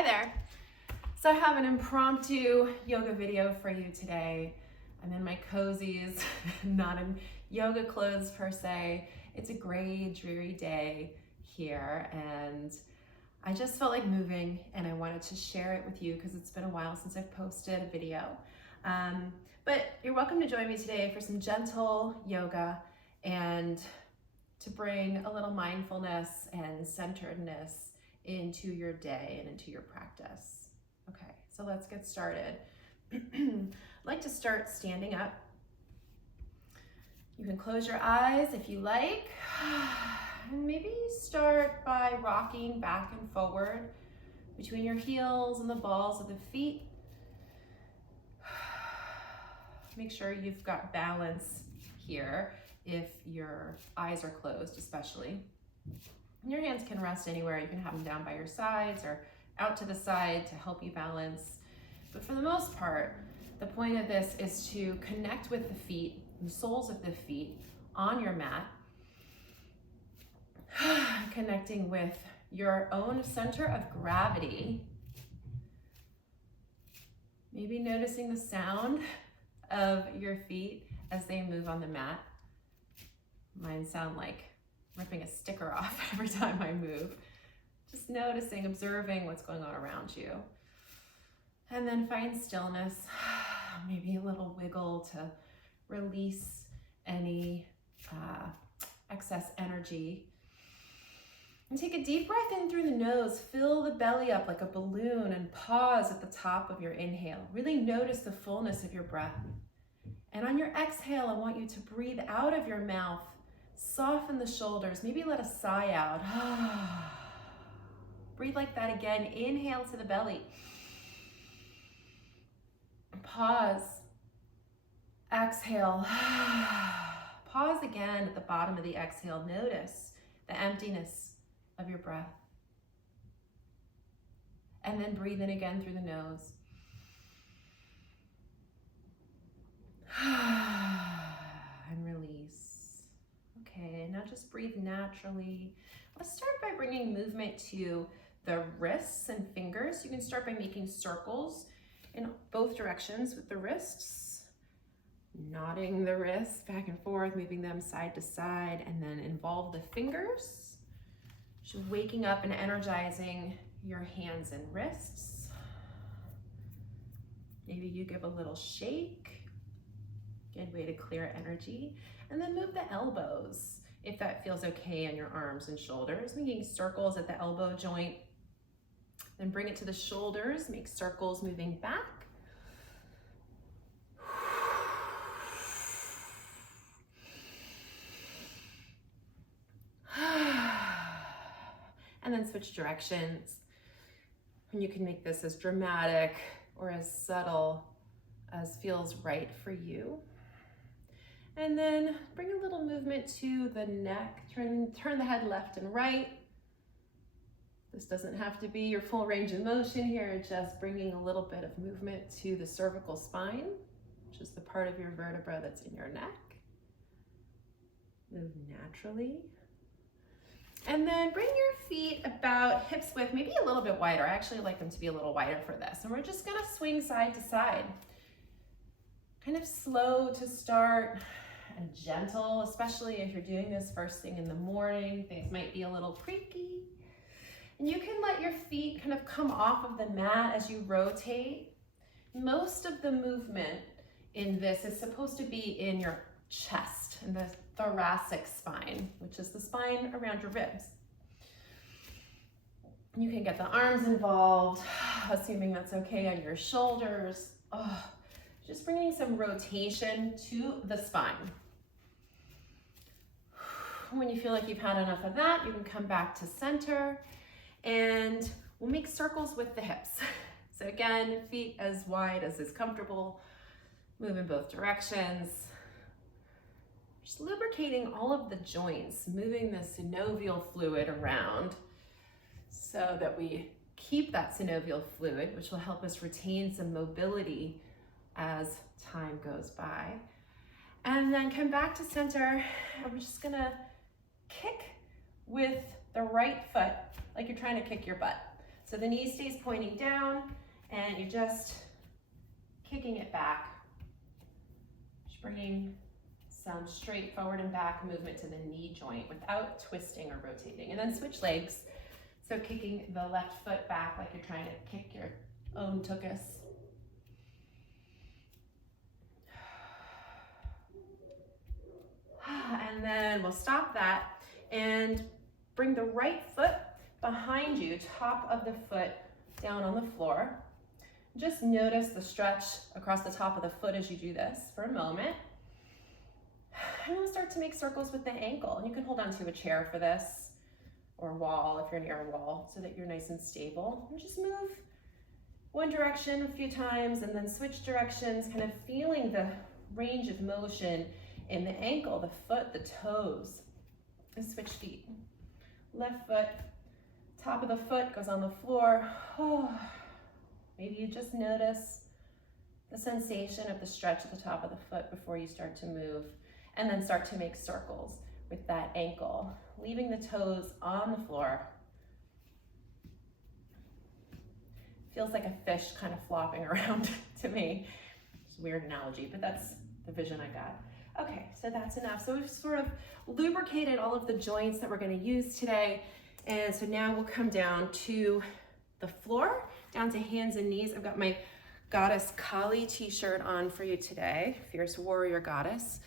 Hi there. So I have an impromptu yoga video for you today. I'm in my cozies, not in yoga clothes per se. It's a gray, dreary day here and I just felt like moving and I wanted to share it with you because it's been a while since I've posted a video. But you're welcome to join me today for some gentle yoga and to bring a little mindfulness and centeredness into your day and into your practice. Okay, so let's get started. I'd like to start standing up. You can close your eyes if you like. And maybe start by rocking back and forward between your heels and the balls of the feet. Make sure you've got balance here if your eyes are closed, especially. And your hands can rest anywhere. You can have them down by your sides or out to the side to help you balance. But for the most part, the point of this is to connect with the feet, the soles of the feet on your mat, connecting with your own center of gravity. Maybe noticing the sound of your feet as they move on the mat. Mine sound like ripping a sticker off every time I move. Just noticing, observing what's going on around you. And then find stillness, maybe a little wiggle to release any excess energy. And take a deep breath in through the nose, fill the belly up like a balloon and pause at the top of your inhale. Really notice the fullness of your breath. And on your exhale, I want you to breathe out of your mouth. Soften the shoulders, maybe let a sigh out. Breathe like that again. Inhale to the belly. Pause. Exhale. Pause again at the bottom of the exhale. Notice the emptiness of your breath. And then breathe in again through the nose. And release. Okay, now just breathe naturally. Let's start by bringing movement to the wrists and fingers. You can start by making circles in both directions with the wrists, nodding the wrists back and forth, moving them side to side, and then involve the fingers. Just waking up and energizing your hands and wrists. Maybe you give a little shake. Good way to clear energy. And then move the elbows, if that feels okay, on your arms and shoulders. Making circles at the elbow joint. Then bring it to the shoulders, make circles moving back. And then switch directions. And you can make this as dramatic or as subtle as feels right for you. And then bring a little movement to the neck. Turn the head left and right. This doesn't have to be your full range of motion here, just bringing a little bit of movement to the cervical spine, which is the part of your vertebra that's in your neck. Move naturally. And then bring your feet about hips width, maybe a little bit wider. I actually like them to be a little wider for this. And we're just gonna swing side to side. Kind of slow to start and gentle, especially if you're doing this first thing in the morning. Things might be a little creaky. And you can let your feet kind of come off of the mat as you rotate. Most of the movement in this is supposed to be in your chest, in the thoracic spine, which is the spine around your ribs. You can get the arms involved, assuming that's okay, on your shoulders. Just bringing some rotation to the spine. When you feel like you've had enough of that, you can come back to center and we'll make circles with the hips. So again, feet as wide as is comfortable. Move in both directions. Just lubricating all of the joints, moving the synovial fluid around so that we keep that synovial fluid, which will help us retain some mobility as time goes by. And then come back to center, and we're just gonna kick with the right foot like you're trying to kick your butt. So the knee stays pointing down and you're just kicking it back. Just bringing some straight forward and back movement to the knee joint without twisting or rotating. And then switch legs. So kicking the left foot back like you're trying to kick your own tuchus. And then we'll stop that and bring the right foot behind you, top of the foot down on the floor. Just notice the stretch across the top of the foot as you do this for a moment. And we'll start to make circles with the ankle. And you can hold onto a chair for this, or a wall if you're near a wall, so that you're nice and stable. And just move one direction a few times and then switch directions, kind of feeling the range of motion in the ankle, the foot, the toes. And switch feet. Left foot, top of the foot goes on the floor. Maybe you just notice the sensation of the stretch at the top of the foot before you start to move, and then start to make circles with that ankle, leaving the toes on the floor. Feels like a fish kind of flopping around to me. It's a weird analogy, but that's the vision I got. Okay, so that's enough. So we've sort of lubricated all of the joints that we're going to use today. And so now we'll come down to the floor, down to hands and knees. I've got my Goddess Kali t-shirt on for you today, Fierce Warrior Goddess.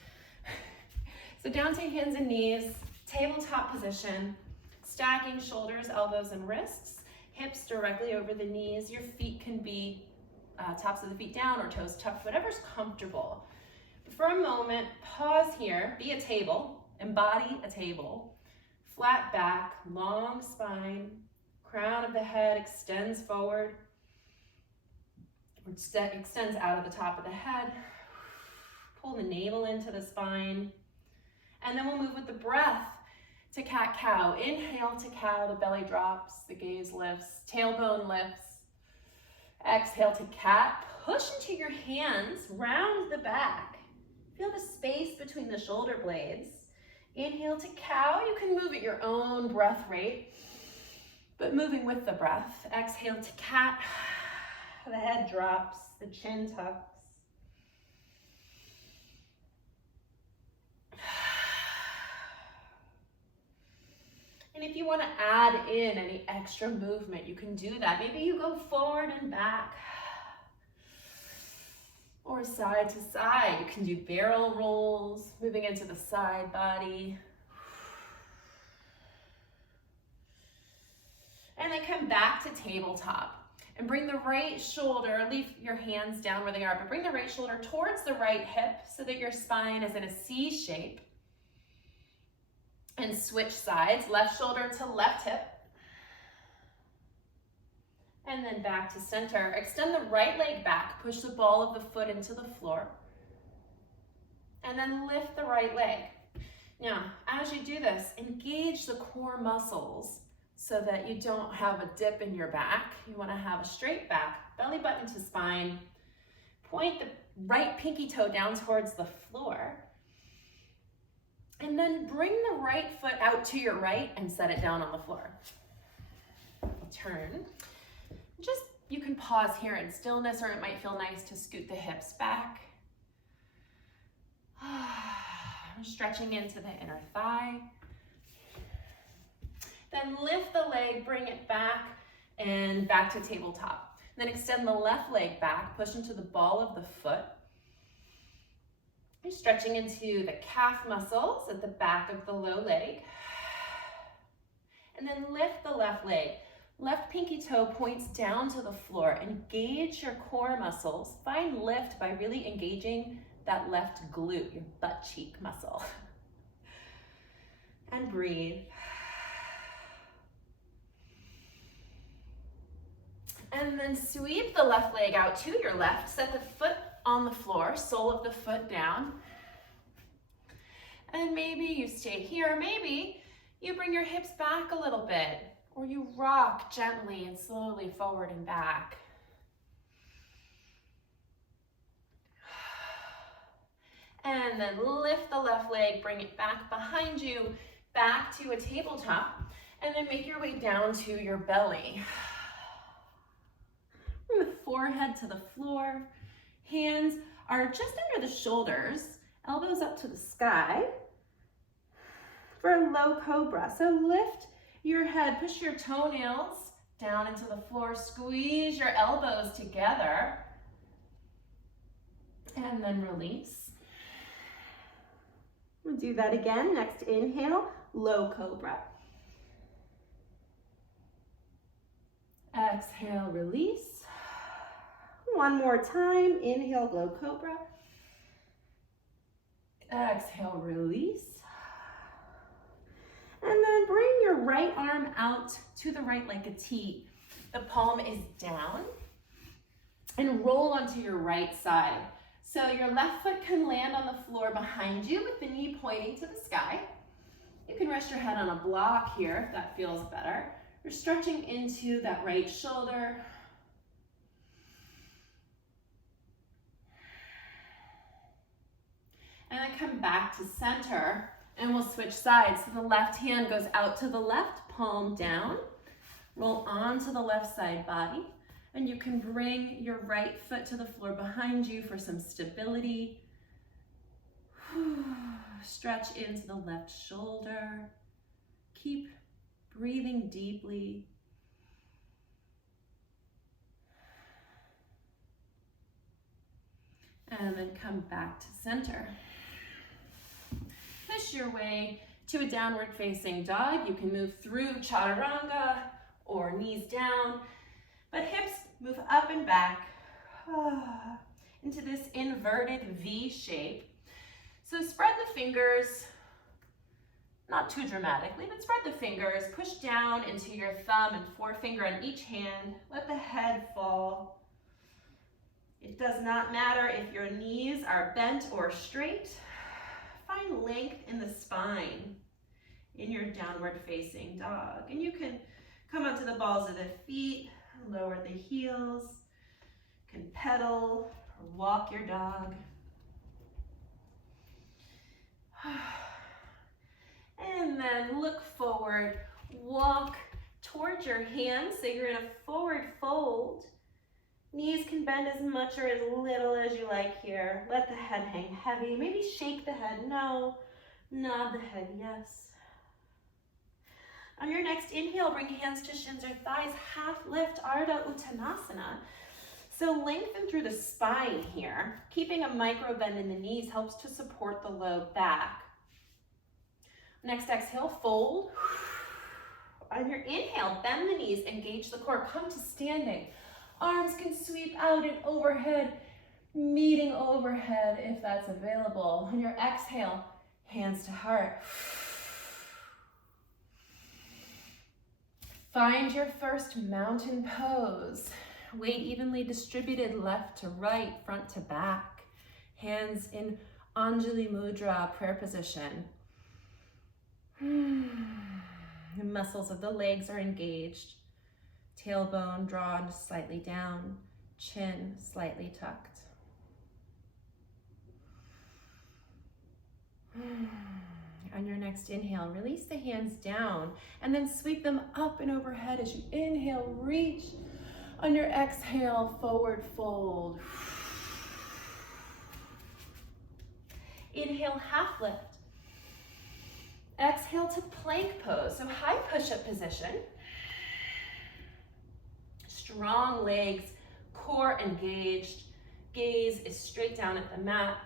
So down to hands and knees, tabletop position, stacking shoulders, elbows, and wrists, hips directly over the knees. Your feet can be tops of the feet down or toes tucked, whatever's comfortable. For a moment, pause here, be a table, embody a table, flat back, long spine, crown of the head extends forward, extends out of the top of the head, pull the navel into the spine, and then we'll move with the breath to cat-cow. Inhale to cow, the belly drops, the gaze lifts, tailbone lifts. Exhale to cat, push into your hands, round the back. Feel the space between the shoulder blades. Inhale to cow. You can move at your own breath rate, but moving with the breath. Exhale to cat. The head drops, the chin tucks. And if you want to add in any extra movement, you can do that. Maybe you go forward and back, or side to side. You can do barrel rolls, moving into the side body. And then come back to tabletop and bring the right shoulder, leave your hands down where they are, but bring the right shoulder towards the right hip so that your spine is in a C shape. And switch sides, left shoulder to left hip. And then back to center. Extend the right leg back, push the ball of the foot into the floor. And then lift the right leg. Now, as you do this, engage the core muscles so that you don't have a dip in your back. You want to have a straight back, belly button to spine. Point the right pinky toe down towards the floor. And then bring the right foot out to your right and set it down on the floor. Turn. You can pause here in stillness, or it might feel nice to scoot the hips back. Stretching into the inner thigh. Then lift the leg, bring it back, and back to tabletop. Then extend the left leg back, push into the ball of the foot. You're stretching into the calf muscles at the back of the low leg. And then lift the left leg. Left pinky toe points down to the floor. Engage your core muscles. Find lift by really engaging that left glute, your butt cheek muscle. And breathe. And then sweep the left leg out to your left. Set the foot on the floor, sole of the foot down. And maybe you stay here. Maybe you bring your hips back a little bit, or you rock gently and slowly forward and back. And then lift the left leg, bring it back behind you, back to a tabletop, and then make your way down to your belly. forehead to the floor. Hands are just under the shoulders, elbows up to the sky for a low cobra. So lift your head, push your toenails down into the floor, squeeze your elbows together, and then release. We'll do that again. Next inhale, low cobra. Exhale, release. One more time, inhale, low cobra. Exhale, release. And then bring your right arm out to the right like a T. The palm is down. And roll onto your right side. So your left foot can land on the floor behind you with the knee pointing to the sky. You can rest your head on a block here if that feels better. You're stretching into that right shoulder. And then come back to center and we'll switch sides. So the left hand goes out to the left, palm down. Roll onto the left side body. And you can bring your right foot to the floor behind you for some stability. Stretch into the left shoulder. Keep breathing deeply. And then come back to center. Push your way to a downward facing dog. You can move through chaturanga or knees down, but hips move up and back into this inverted V shape. So spread the fingers, not too dramatically, but spread the fingers, push down into your thumb and forefinger on each hand. Let the head fall. It does not matter if your knees are bent or straight. Find length in the spine in your downward facing dog. And you can come up to the balls of the feet, lower the heels, you can pedal or walk your dog. And then look forward, walk towards your hands. So you're in a forward fold. Knees can bend as much or as little as you like here. Let the head hang heavy. Maybe shake the head no. Nod the head yes. On your next inhale, bring hands to shins or thighs. Half lift, Ardha Uttanasana. So lengthen through the spine here. Keeping a micro bend in the knees helps to support the low back. Next exhale, fold. On your inhale, bend the knees, engage the core. Come to standing. Arms can sweep out and overhead, meeting overhead if that's available. On your exhale, hands to heart. Find your first mountain pose. Weight evenly distributed left to right, front to back. Hands in Anjali Mudra, prayer position. The muscles of the legs are engaged. Tailbone drawn slightly down, chin slightly tucked. On your next inhale, release the hands down and then sweep them up and overhead as you inhale, reach. On your exhale, forward fold. Inhale, half lift. Exhale to plank pose, so high push-up position. Strong legs, core engaged. Gaze is straight down at the mat.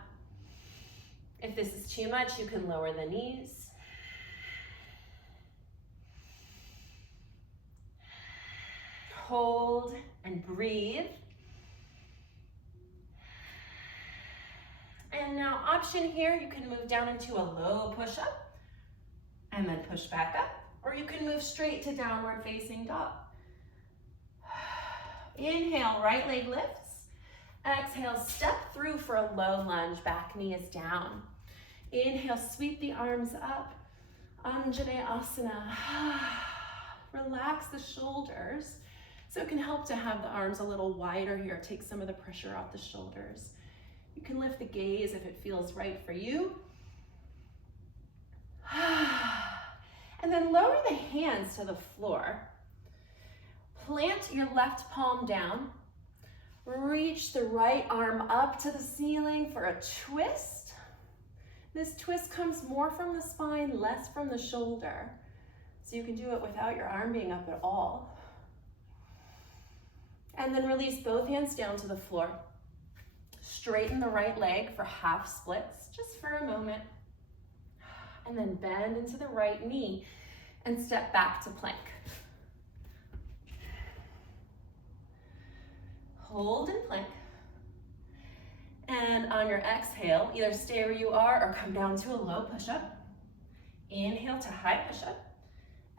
If this is too much, you can lower the knees. Hold and breathe. And now option here, you can move down into a low push-up and then push back up, or you can move straight to downward facing dog. Inhale, right leg lifts. Exhale, step through for a low lunge, back knee is down. Inhale, sweep the arms up. Anjaneyasana. Relax the shoulders. So it can help to have the arms a little wider here, take some of the pressure off the shoulders. You can lift the gaze if it feels right for you. And then lower the hands to the floor. Plant your left palm down. Reach the right arm up to the ceiling for a twist. This twist comes more from the spine, less from the shoulder. So you can do it without your arm being up at all. And then release both hands down to the floor. Straighten the right leg for half splits, just for a moment. And then bend into the right knee and step back to plank. Hold in plank. And on your exhale, either stay where you are or come down to a low push-up. Inhale to high push-up.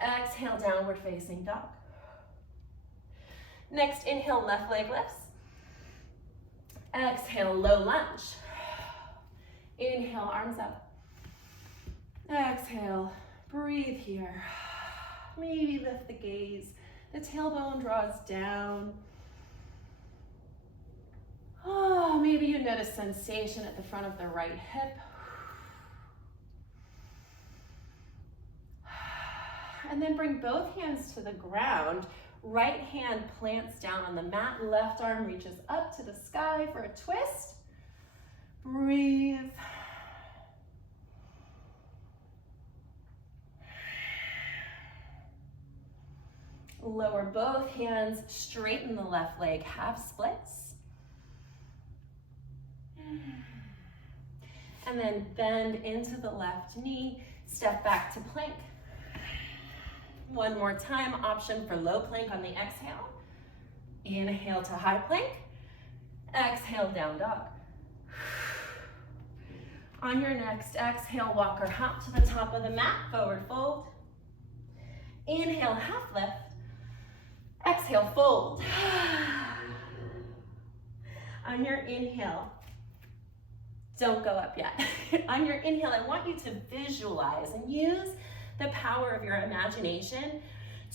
Exhale, downward facing dog. Next, inhale, left leg lifts. Exhale, low lunge. Inhale, arms up. Exhale, breathe here. Maybe lift the gaze. The tailbone draws down. Oh, maybe you notice sensation at the front of the right hip. And then bring both hands to the ground. Right hand plants down on the mat. Left arm reaches up to the sky for a twist. Breathe. Lower both hands, straighten the left leg, half splits. And then bend into the left knee, step back to plank. One more time, option for low plank on the exhale. Inhale to high plank. Exhale, down dog. On your next exhale, walk or hop to the top of the mat, forward fold. Inhale, half lift. Exhale, fold. On your inhale, don't go up yet. On your inhale, I want you to visualize and use the power of your imagination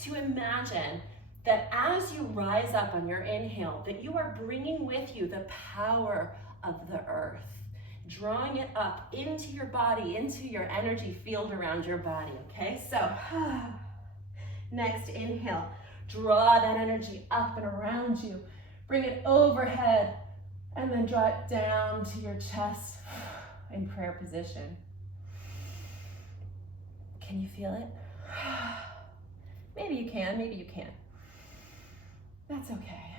to imagine that as you rise up on your inhale, that you are bringing with you the power of the earth, drawing it up into your body, into your energy field around your body, okay? So, next inhale, draw that energy up and around you. Bring it overhead and then draw it down to your chest in prayer position. Can you feel it? Maybe you can, maybe you can't. That's okay.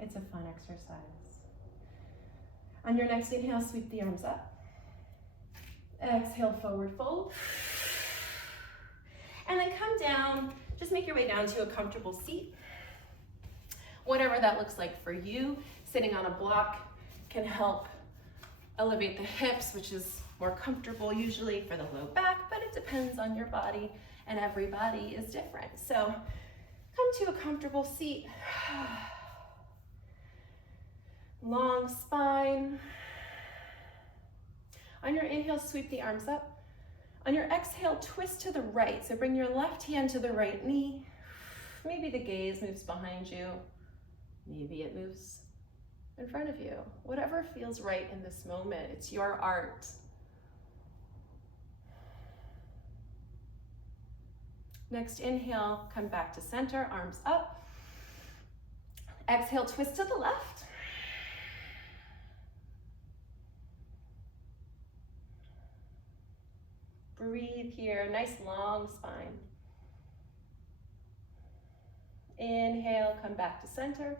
It's a fun exercise. On your next inhale, sweep the arms up. Exhale, forward fold. And then come down, just make your way down to a comfortable seat. Whatever that looks like for you. Sitting on a block can help elevate the hips, which is more comfortable usually for the low back, but it depends on your body and every body is different. So come to a comfortable seat. Long spine. On your inhale, sweep the arms up. On your exhale, twist to the right. So bring your left hand to the right knee. Maybe the gaze moves behind you. Maybe it moves in front of you. Whatever feels right in this moment, it's your art. Next inhale, come back to center, arms up. Exhale, twist to the left. Breathe here, nice long spine. Inhale, come back to center.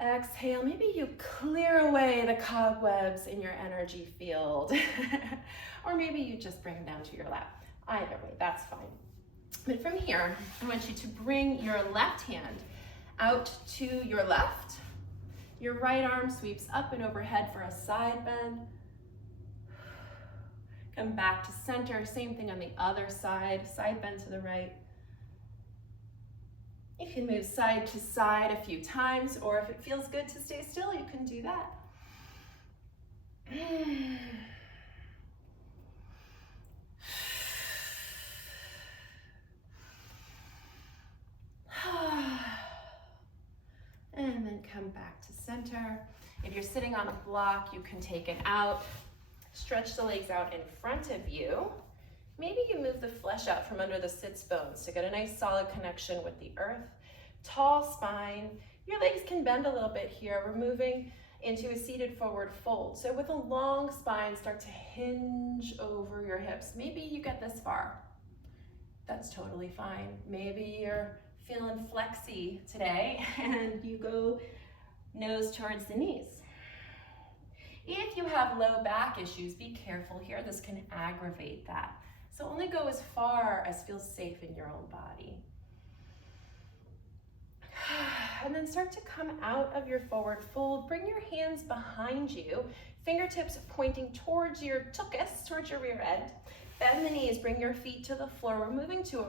Exhale, maybe you clear away the cobwebs in your energy field. Or maybe you just bring them down to your lap. Either way, that's fine. But from here, I want you to bring your left hand out to your left. Your right arm sweeps up and overhead for a side bend. Come back to center, same thing on the other side bend to the right. You can move side to side a few times, or if it feels good to stay still, you can do that. And then come back to center. If you're sitting on a block, you can take it out. Stretch the legs out in front of you. Maybe you move the flesh out from under the sits bones to get a nice solid connection with the earth. Tall spine. Your legs can bend a little bit here. We're moving into a seated forward fold. So with a long spine, start to hinge over your hips. Maybe you get this far. That's totally fine. Maybe you're feeling flexy today and you go nose towards the knees. If you have low back issues, be careful here. This can aggravate that. So only go as far as feels safe in your own body. And then start to come out of your forward fold. Bring your hands behind you, fingertips pointing towards your tuchus, towards your rear end. Bend the knees, bring your feet to the floor. We're moving to a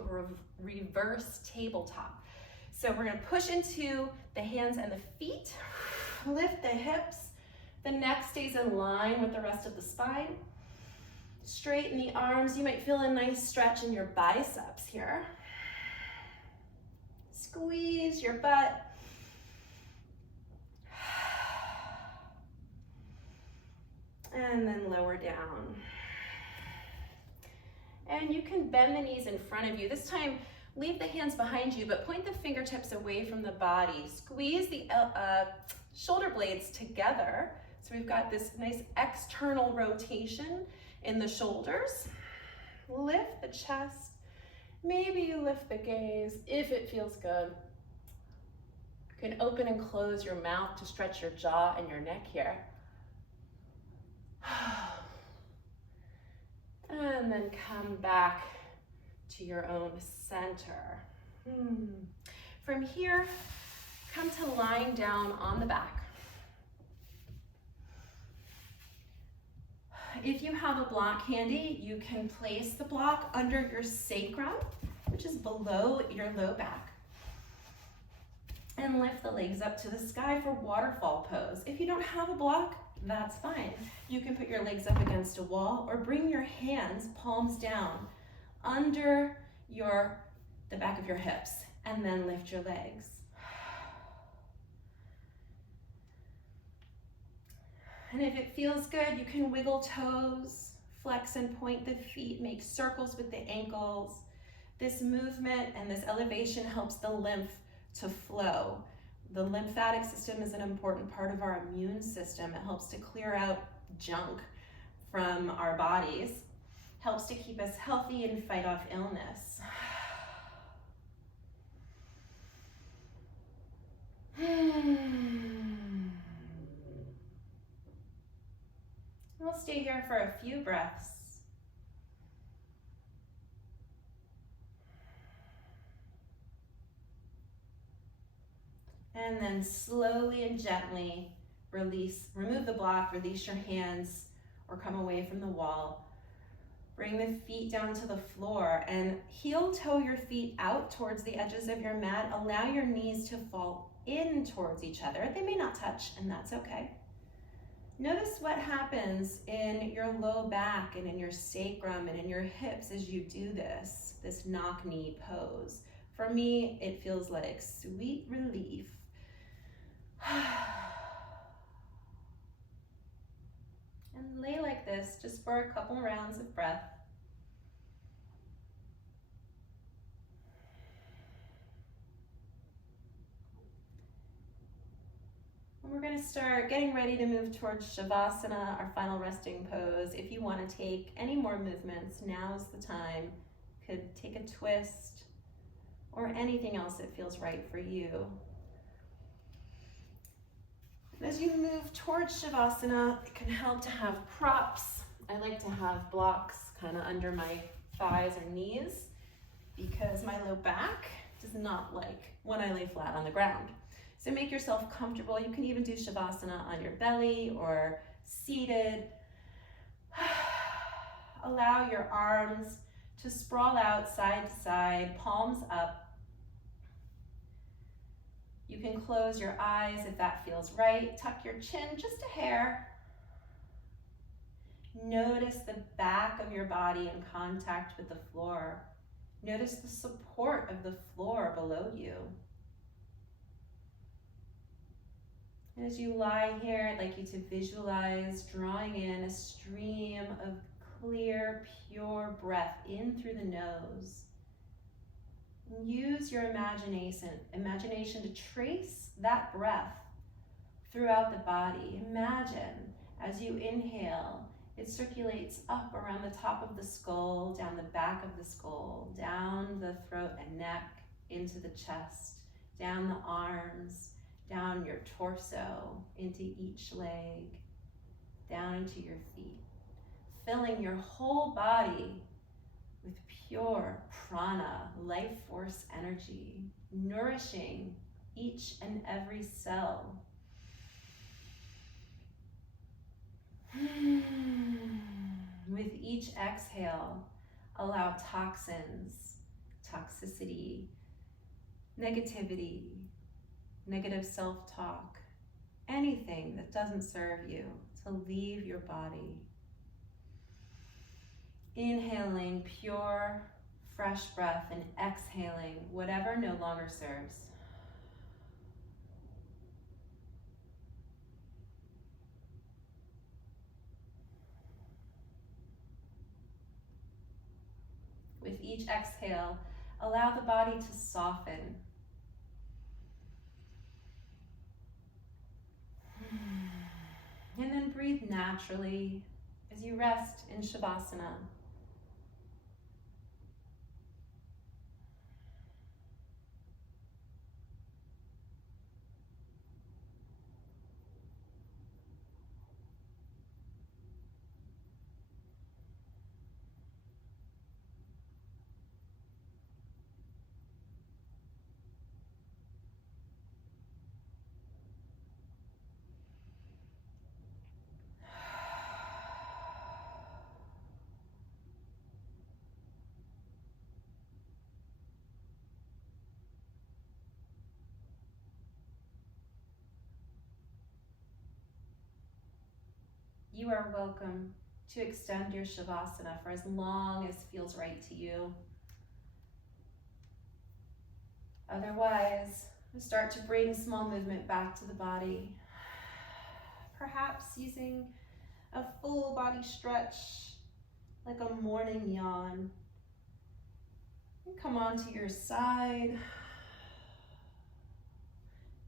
reverse tabletop. So we're gonna push into the hands and the feet, lift the hips. The neck stays in line with the rest of the spine. Straighten the arms. You might feel a nice stretch in your biceps here. Squeeze your butt. And then lower down. And you can bend the knees in front of you. This time, leave the hands behind you, but point the fingertips away from the body. Squeeze the shoulder blades together. So we've got this nice external rotation in the shoulders. Lift the chest. Maybe you lift the gaze if it feels good. You can open and close your mouth to stretch your jaw and your neck here. And then come back to your own center. From here, come to lying down on the back. If you have a block handy, you can place the block under your sacrum, which is below your low back. And lift the legs up to the sky for waterfall pose. If you don't have a block, that's fine. You can put your legs up against a wall or bring your hands, palms down, under the back of your hips, and then lift your legs. And if it feels good, you can wiggle toes, flex and point the feet, make circles with the ankles. This movement and this elevation helps the lymph to flow. The lymphatic system is an important part of our immune system. It helps to clear out junk from our bodies, helps to keep us healthy and fight off illness. We'll stay here for a few breaths. And then slowly and gently remove the block, release your hands or come away from the wall. Bring the feet down to the floor and heel toe your feet out towards the edges of your mat. Allow your knees to fall in towards each other. They may not touch, and that's okay. Notice what happens in your low back and in your sacrum and in your hips as you do this knock knee pose. For me, it feels like sweet relief. And lay like this just for a couple rounds of breath. And we're going to start getting ready to move towards Shavasana, our final resting pose. If you want to take any more movements, now's the time. Could take a twist or anything else that feels right for you. As you move towards Shavasana, it can help to have props. I like to have blocks kind of under my thighs or knees because my low back does not like when I lay flat on the ground. So make yourself comfortable. You can even do Shavasana on your belly or seated. Allow your arms to sprawl out side to side, palms up. You can close your eyes if that feels right. Tuck your chin just a hair. Notice the back of your body in contact with the floor. Notice the support of the floor below you. And as you lie here, I'd like you to visualize drawing in a stream of clear, pure breath in through the nose. Use your imagination to trace that breath throughout the body. Imagine as you inhale, it circulates up around the top of the skull, down the back of the skull, down the throat and neck, into the chest, down the arms, down your torso, into each leg, down into your feet, filling your whole body with pure prana, life force energy, nourishing each and every cell. With each exhale, allow toxins, toxicity, negativity, negative self-talk, anything that doesn't serve you to leave your body. Inhaling pure, fresh breath and exhaling whatever no longer serves. With each exhale, allow the body to soften. And then breathe naturally as you rest in Shavasana. You are welcome to extend your Shavasana for as long as feels right to you. Otherwise, start to bring small movement back to the body. Perhaps using a full body stretch, like a morning yawn. And come onto your side.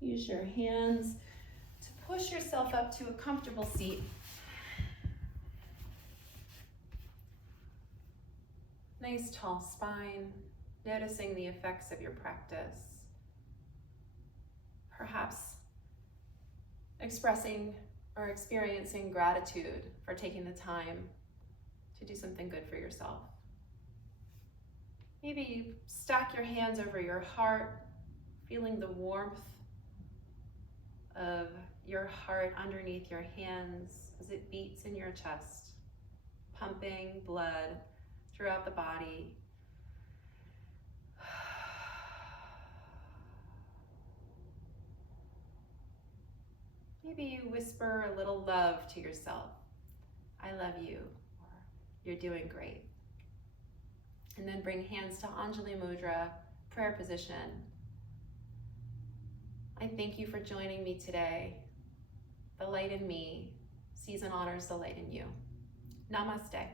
Use your hands to push yourself up to a comfortable seat. Nice tall spine, noticing the effects of your practice. Perhaps expressing or experiencing gratitude for taking the time to do something good for yourself. Maybe you stack your hands over your heart, feeling the warmth of your heart underneath your hands as it beats in your chest, pumping blood throughout the body. Maybe you whisper a little love to yourself. I love you, or you're doing great. And then bring hands to Anjali Mudra, prayer position. I thank you for joining me today. The light in me sees and honors the light in you. Namaste.